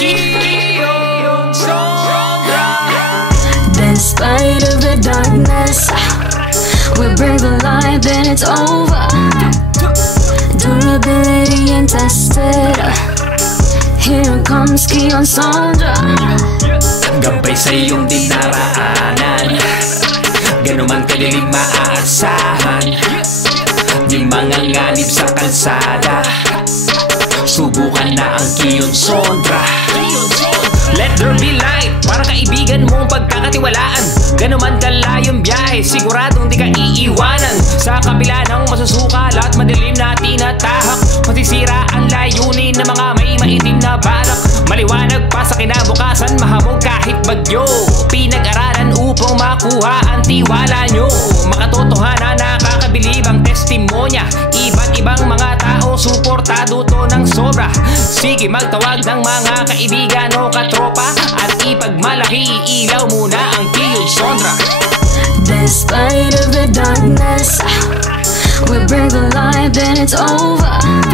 Kiyon Sondra. Despite of the darkness, we bring the light, then it's over. Durability and tested. Here comes Kiyon Sondra. Gabay sa iyong dinaraanan, ganuman kadilim maaasahan. Di manganganib sa kalsada, subukan na ang Kiyon Sondra. Let there be light, para kaibigan mong pagkakatiwalaan. Ganuman kalayong biyahe, siguradong di ka iiwanan. Sa kabila ng masusukal at madilim na tinatahak, masisira ang layunin ng mga may maitim na balak. Maliwanag pa sa kinabukasan, mahamog kahit bagyo. Pinag-aralan upang makuha ang tiwala nyo. Makatotohanan, nakakabilib ang testimonya. Iba't ibang mga tao, suportado to ng sobra. Sige, magtawag ng mga kaibigan o katropa at ipagmalaki, ilaw muna ang Kiyon Sondra. Despite of the darkness, we bring the light, then it's over.